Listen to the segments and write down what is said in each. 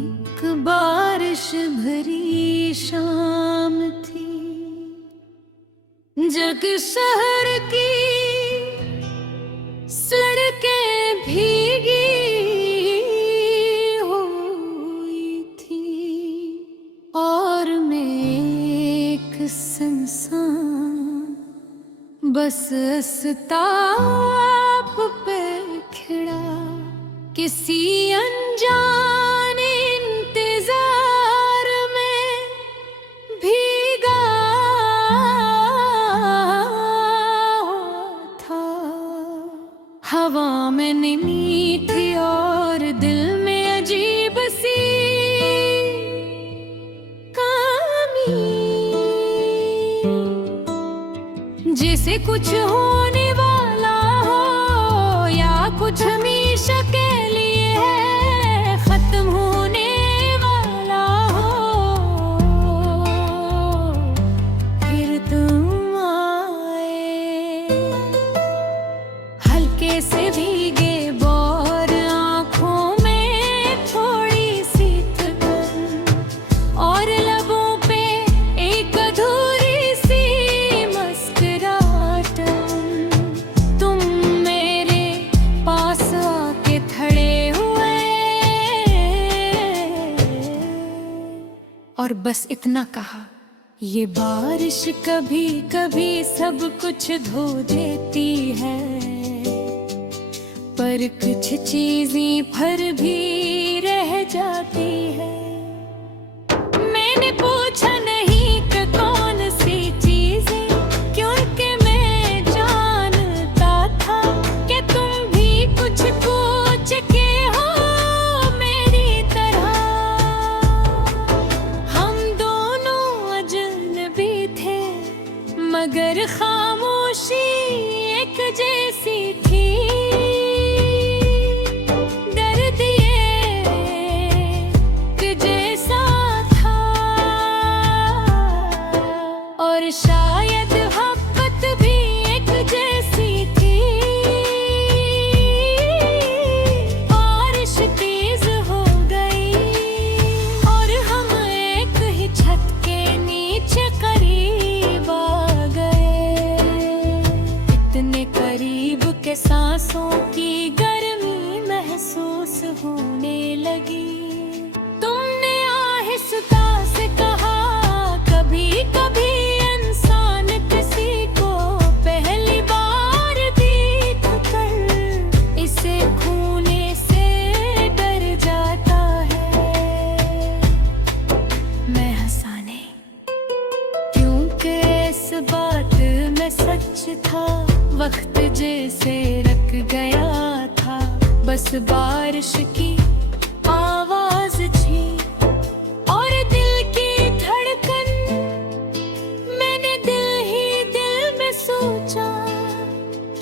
एक बारिश भरी शाम थी, जग शहर की सड़कें भीगी हुई थी और मैं एक सुनसान बस अस्ताप पे खड़ा किसी अनजान इंतजार में भीगा था। हवा में नमी थी और दिल में अजीब सी कमी, जैसे कुछ होने वाला हो या कुछ हमेशा के लिए खत्म होने वाला हो। फिर तुम आए, हल्के से भीगे बोर आंखों में थोड़ी सी थकन और लबों पे एक अधूरी सी मुस्कुराहट। तुम मेरे पास आके खड़े हुए और बस इतना कहा, ये बारिश कभी कभी सब कुछ धो देती है, पर कुछ चीजें फिर भी रह जाती है। मैंने पूछा नहीं कि कौन सी चीजें, क्योंकि मैं जानता था कि तुम भी कुछ पूछ के हो मेरी तरह। हम दोनों अजनबी थे मगर खामोशी एक जैसी थी। दर्द एक जैसा था और शायद मोहब्बत भी एक जैसी थी। बारिश तेज हो गई और हम एक ही छत के नीचे करीब आ गए, इतने करीब के सांसों की गर्मी महसूस होने लगी। तुमने आहिस्ता से कहा, कभी कभी इंसान किसी को पहली बार देख कर इसे खोने से डर जाता है। मैं हंसा नहीं, क्योंकि इस बात में सच था। वक्त जैसे रुक गया था, बस बारिश की आवाज थी और दिल की धड़कन। मैंने दिल ही दिल में सोचा,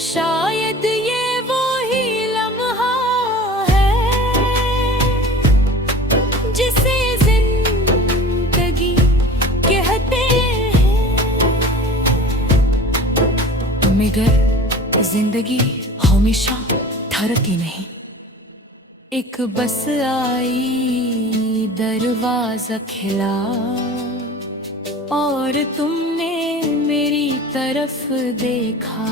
शायद ये वो ही लम्हा है जिसे जिंदगी कहते हैं। मगर जिंदगी हमेशा ठहरती नहीं। एक बस आई, दरवाजा खिला और तुमने मेरी तरफ देखा।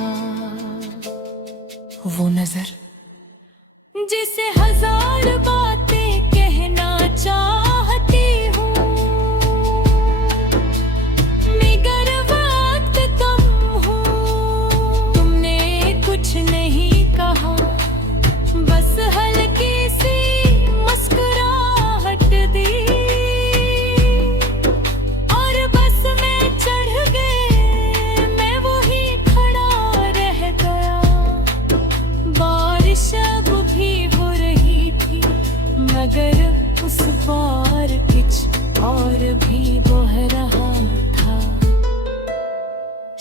वो नजर जिसे हजार बातें कहना चाहती हूँ, मगर वक्त कम हो। तुमने कुछ नहीं कहा, बस हल्की सी मुस्कुराहट दी और बस में चढ़ गए। मैं वही खड़ा रह गया। बारिश अब भी हो रही थी मगर उस बार कुछ और भी बह रहा था।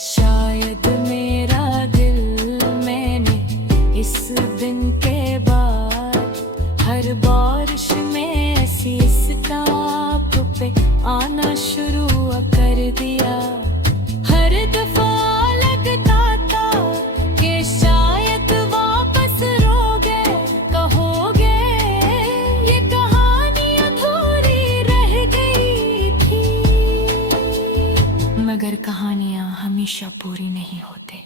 शायद मेरा दिल मैंने इस दिन के बाद हर बारिश में ऐसी इस टाप पे आना शुरू कर दिया। हर दफा लगता था कि शायद वापस रोगे कहोगे, ये कहानी अधूरी मगर कहानियां हमेशा पूरी नहीं होते।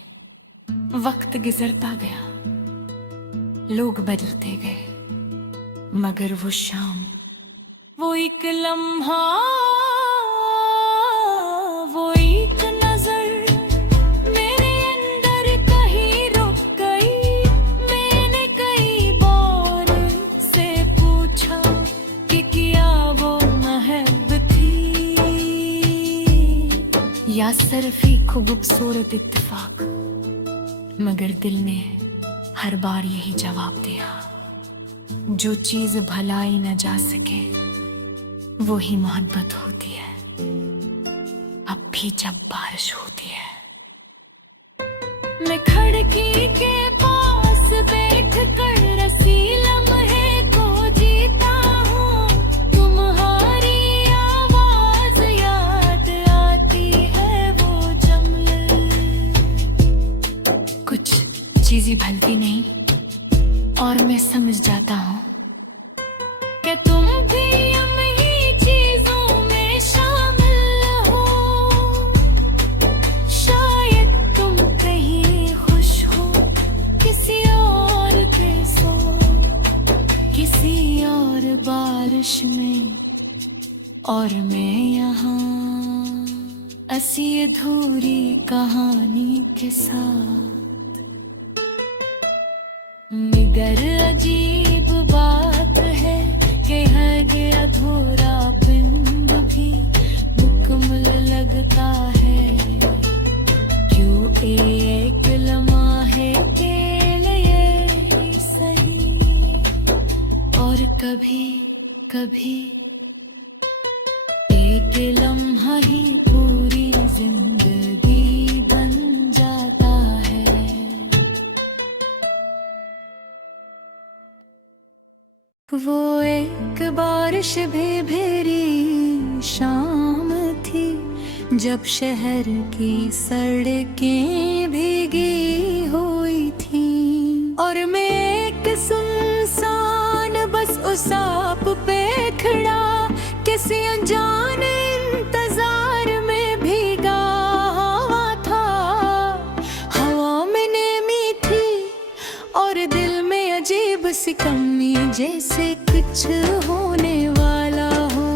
वक्त गुजरता गया, लोग बदलते गए, मगर वो शाम, वो एक लम्हा, वो एक नजर मेरे अंदर कहीं रुक गई। मैंने कई बार से पूछा कि क्या वो महब थी या सिर्फ एक खूबसूरत इत्तेफाक, मगर दिल ने हर बार यही जवाब दिया, जो चीज भलाई न जा सके वो ही मोहब्बत होती है। अब भी जब बारिश होती है, मैं खिड़की के पास बैठ कर रसी लम्हे को जीता हूँ। तुम्हारी आवाज याद आती है वो जमल। कुछ चीजें भलती नहीं और मैं समझ जाता हूँ कि तुम भी ही चीजों में शामिल हो। शायद तुम कहीं खुश हो किसी और के सो, किसी और बारिश में, और मैं यहाँ ऐसी अधूरी कहानी के साथ। मगर अजीब बात है कि है ये अधूरा पिंड भी मुकम्मल लगता है। क्यों एक लम्हे के लिए सही, और कभी कभी एक लम्हा ही पूरी जिंदगी बन जाता है। वो एक बारिश भीरी शाम थी, जब शहर की सड़कें भीगी हुई थी, और मैं एक सुनसान बस उस आप पे खड़ा किसी अनजान इंतजार में भीगा हुआ था। हवा में नमी थी और दिल में अजीब सी कमी, जैसे कुछ होने वाला हो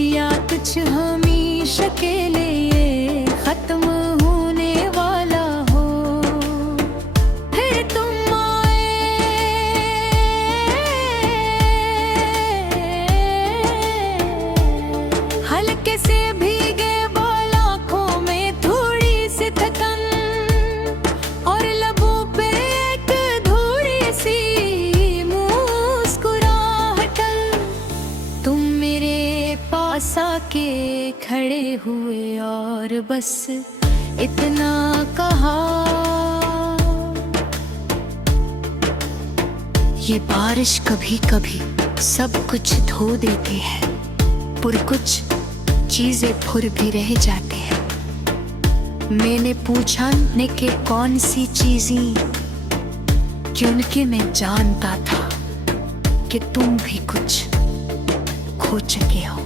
या कुछ हमेशा के लिए खत्म होने वाला हो। फिर तुम आए, हल्के से भीगे बाल, आँखों में थोड़ी सी थकन, और लबों पे एक थोड़ी सी मुस्कुराहट। तुम मेरे पास आके खड़े हुए और बस इतना कहा, ये बारिश कभी कभी सब कुछ धो देती है, पर कुछ चीजें फुर भी रह जाती है। मैंने पूछा न कि कौन सी चीजें, क्योंकि मैं जानता था कि तुम भी कुछ खो चुके हो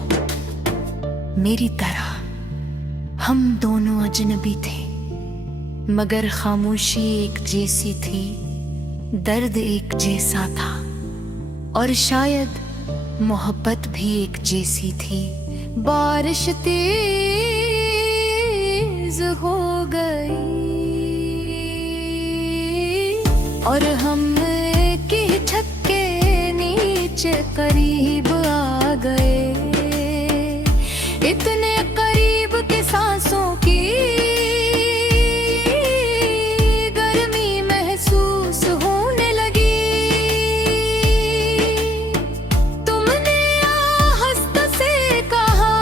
मेरी तरह। हम दोनों अजनबी थे, मगर खामोशी एक जैसी थी, दर्द एक जैसा था, और शायद मोहब्बत भी एक जैसी थी। बारिश तेज हो गई और हम की छत के नीचे करीब आ गए, इतने करीब के सांसों की गर्मी महसूस होने लगी। तुमने आहिस्ता से कहा,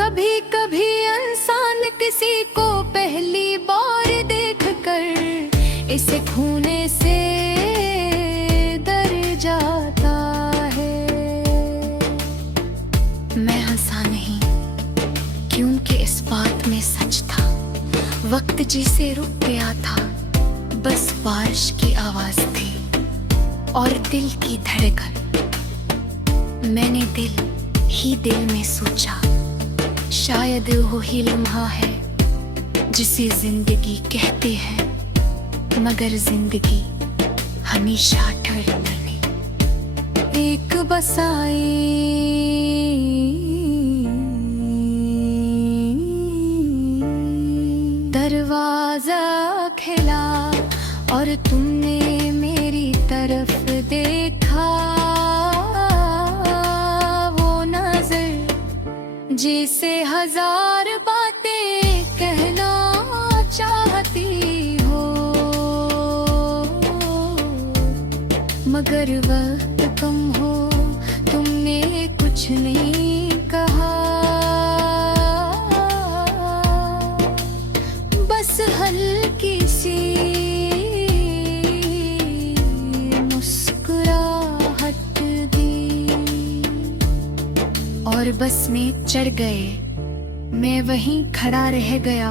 कभी कभी इंसान किसी को पहली बार देखकर इसे खोने से जाता है। मैं हंसा नहीं, क्योंकि इस बात में सच था। वक्त जिसे रुक गया था, बस बारिश की आवाज थी और दिल की धड़कन। मैंने दिल ही दिल में सोचा, शायद वो ही लम्हा है जिसे जिंदगी कहते हैं, मगर जिंदगी हमेशा ठहरती नहीं। एक दरवाजा खिला और तुमने मेरी तरफ देखा, वो नजर जिसे हजार बातें कहना चाहती हो, मगर वक्त कम हो तुमने कुछ नहीं कहा, बस हल्की सी मुस्कुराहट दी और बस में चढ़ गए। मैं वहीं खड़ा रह गया।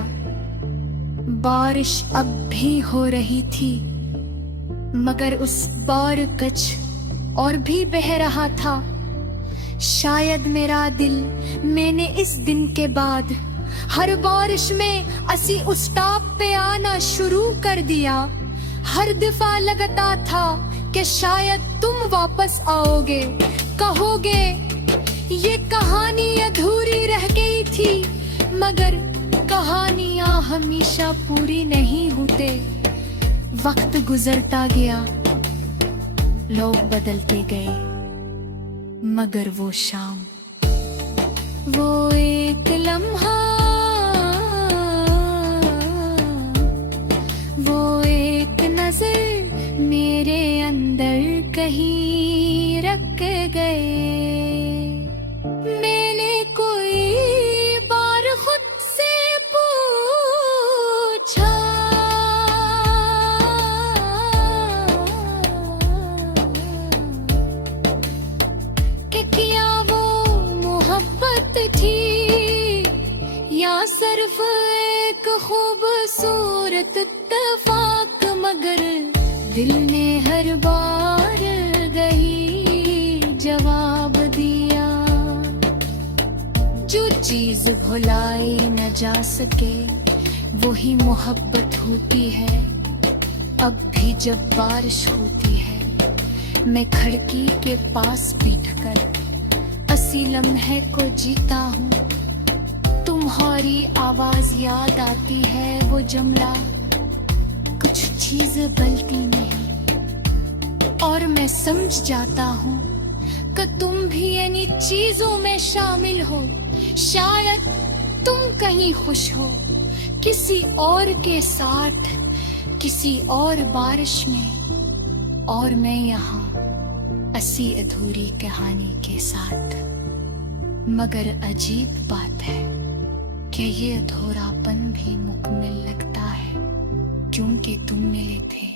बारिश अब भी हो रही थी, मगर उस बार कच और भी बह रहा था। शायद मेरा दिल मैंने इस दिन के बाद हर बारिश में असी उस टाप पे आना शुरू कर दिया। हर दफा लगता था कि शायद तुम वापस आओगे, कहोगे ये कहानी अधूरी रह गई थी, मगर कहानियां हमेशा पूरी नहीं होते। वक्त गुजरता गया, लोग बदलते गए, मगर वो शाम, वो एक लम्हा, वो एक नजर मेरे अंदर कहीं रख गए। मैंने कोई बार खुद से पूछा कि क्या वो मोहब्बत थी या सिर्फ एक खूबसूरत इत्तेफाक, मगर दिल ने हर बार यही जवाब दिया। जो चीज भुलाई न जा सके वही मोहब्बत होती है। अब भी जब बारिश होती है, मैं खिड़की के पास बैठकर असी लम्हे को जीता हूँ। तुम्हारी आवाज याद आती है, वो जुमला कुछ चीजें गलती नहीं, और मैं समझ जाता हूँ कि तुम भी यानी चीजों में शामिल हो। शायद तुम कहीं खुश हो किसी और के साथ, किसी और बारिश में, और मैं यहाँ असी अधूरी कहानी के साथ। मगर अजीब बात है कि ये अधूरापन भी मुकम्मल लगता है, क्योंकि तुम मिले थे।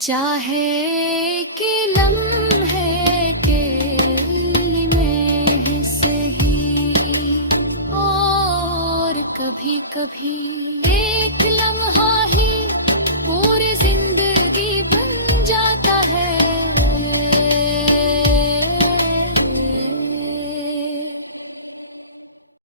चाहे कि लम्हे के लिए सही, और कभी कभी एक लम्हा ही पूरी जिंदगी